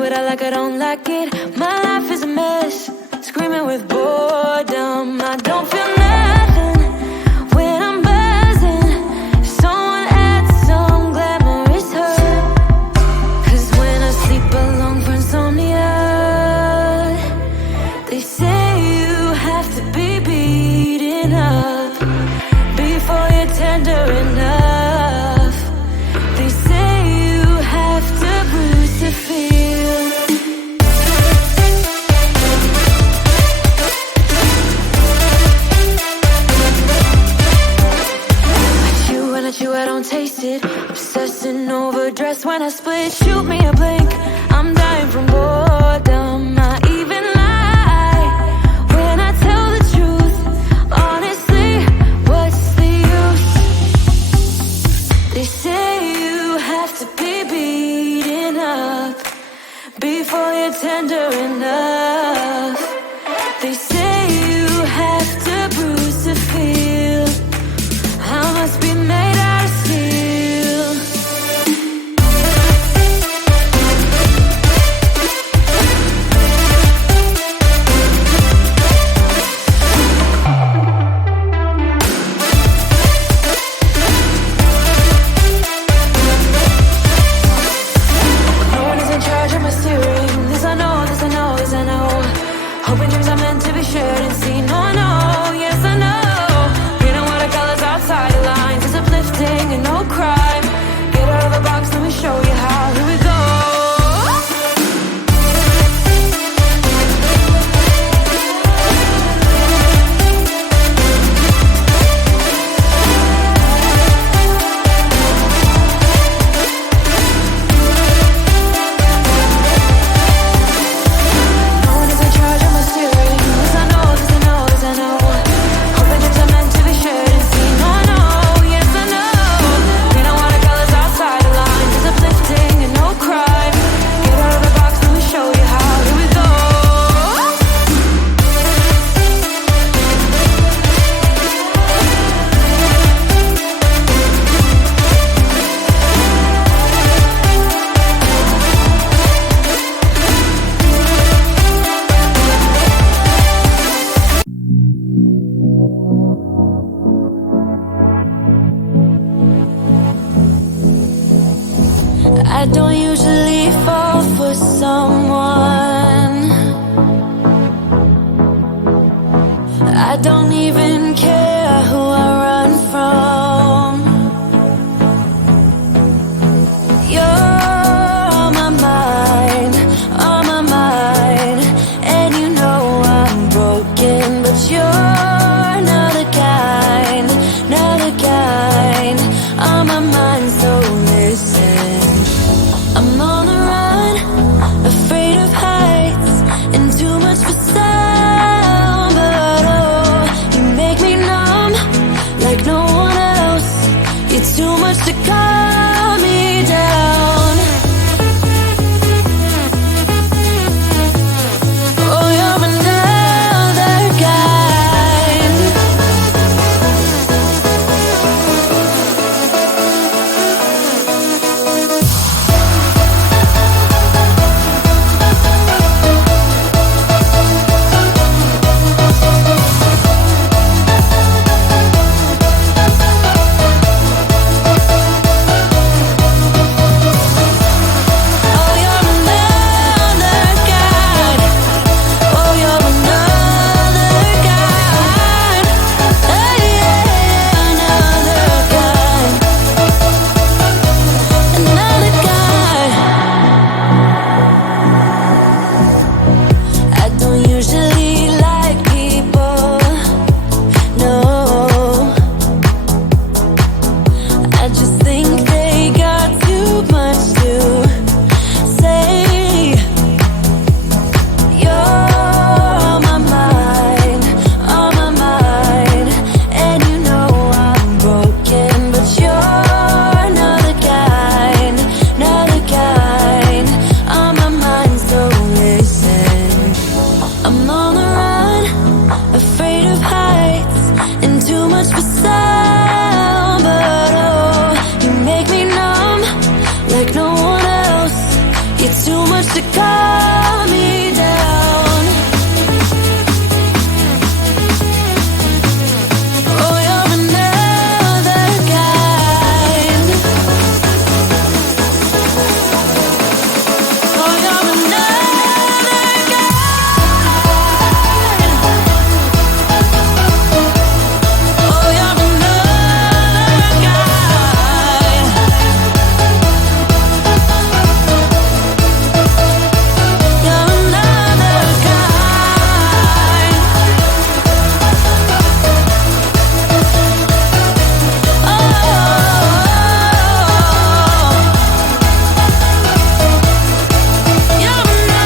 do it, I like, I don't like it. My life is a mess, screaming with boredom. I don't feel nothing when I'm buzzing. Someone adds some glamorous hurt. 'Cause when I sleep alone for insomnia, they say you have to be beaten up before you're tender enough. They say you have to bruise to feel. I chew, I don't taste it. Obsessing over dress when I split. Shoot me a blink, I'm dying from boredom. I even lie when I tell the truth. Honestly, what's the use? They say you have to be beaten up before you're tender enough. They say you have to bruise to feel. I must be made out of steel. No one is in charge of my steering. This I know, this I know, this I know. Hoping dreams are meant to be shared and seen. No, I know, yes I know. Reading watercolors outside the lines is uplifting and no crime. Get out of the box, let me show you how. Here we go. No one is in charge of my steering. This I know, this I know, this I know. Hoping dreams are meant to be shared and seen. No, I know, yes I know. Reading watercolors outside the lines is uplifting and no crime. Get out of the box, let me show you how. Here we go. I don't usually fall for someone. I don't even care who I run from. You're on my mind, on my mind. And you know I'm broken, but you're not the kind, not the kind. On my mind, so listen. I'm on the run, afraid of heights and too much for sound. But oh, you make me used to calm me down. Oh, you're another kind. Oh, you're another kind. Oh, you're another kind. You're another kind. Oh, you're another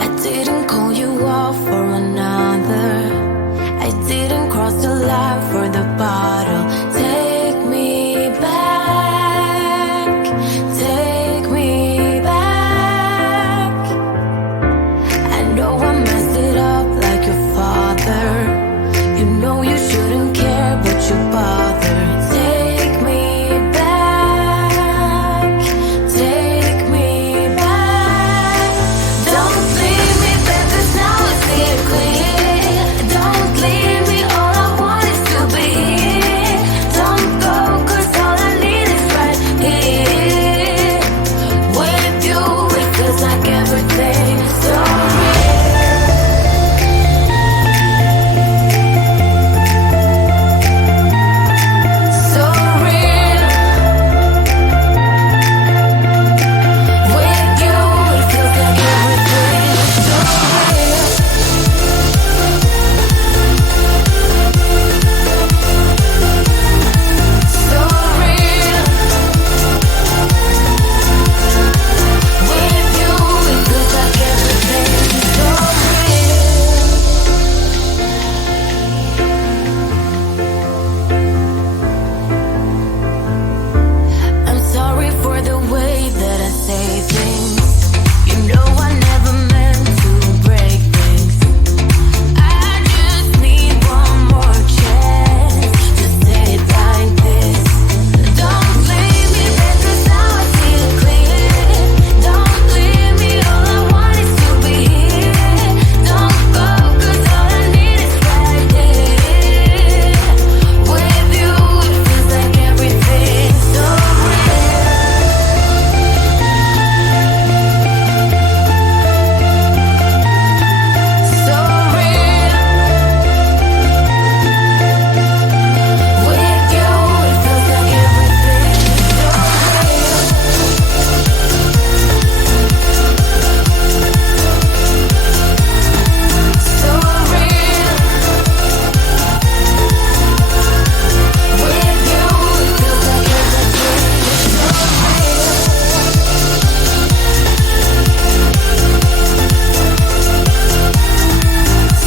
I didn't call you off for another. I didn't cross the line for the bottle. Take me back. Take me back. I know I messed it up like your father. You know you shouldn't care, but you bother. Take me back. Take me back. Don't leave me back, 'cause now I see it clear. Don't leave me, all I want is to be here. Don't go, 'cause all I need is right here. With you, it feels like everything is so real. So real. With you, it feels like everything is so real. So real. With you, it feels like everything is so real. I'm sorry for the way that I say things. You know I never meant to break things. I just need one more chance to say it like this. Don't leave me back, 'cause now I see it clear. Don't leave me, all I want is to be here. Don't go, 'cause all I need is right here. With you, it feels like everything's so real. So real. With you, it feels like everything's so real. So real. With you, it feels like everything's so real.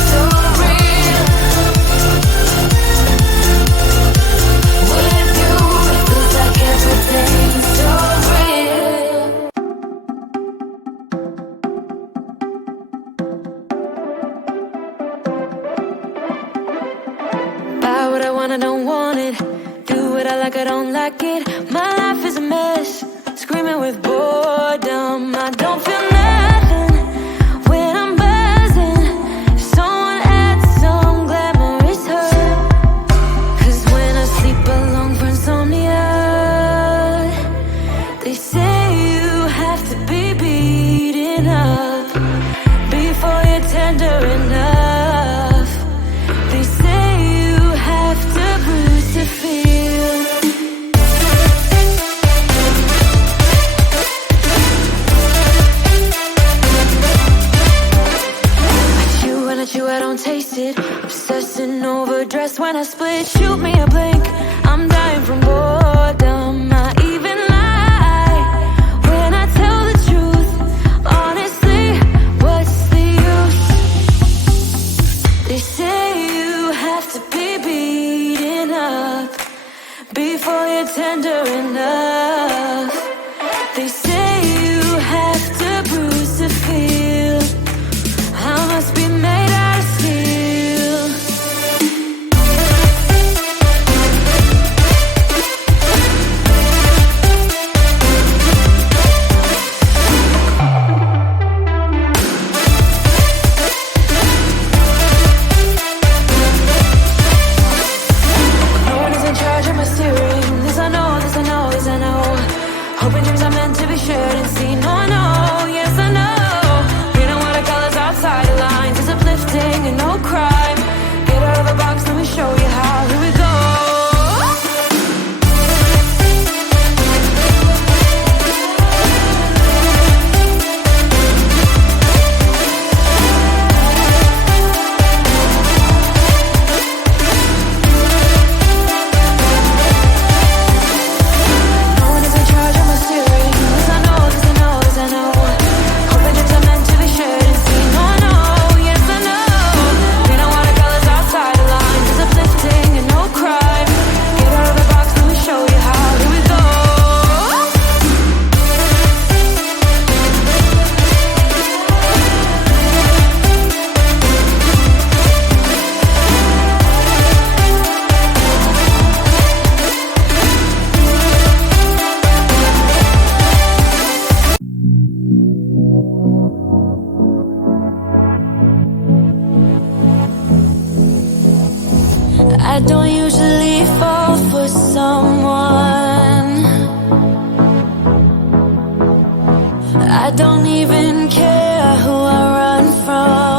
So real. With you, it feels like everything's so real. Buy what I want, I don't want it. Do what I like, I don't like it. My life is a mess, screaming with boredom. I don't feel nothing when I'm buzzing. Someone adds some glamorous hurt. 'Cause when I sleep alone for insomnia, they say you have to be beaten up before you're tender enough. They say you have to bruise to feel. I chew, I don't taste it. Obsessing over dress when I split. Shoot me a blank, I'm dying from boredom. I even lie when I tell the truth. Honest I don't usually fall for someone. I don't even care who I run from.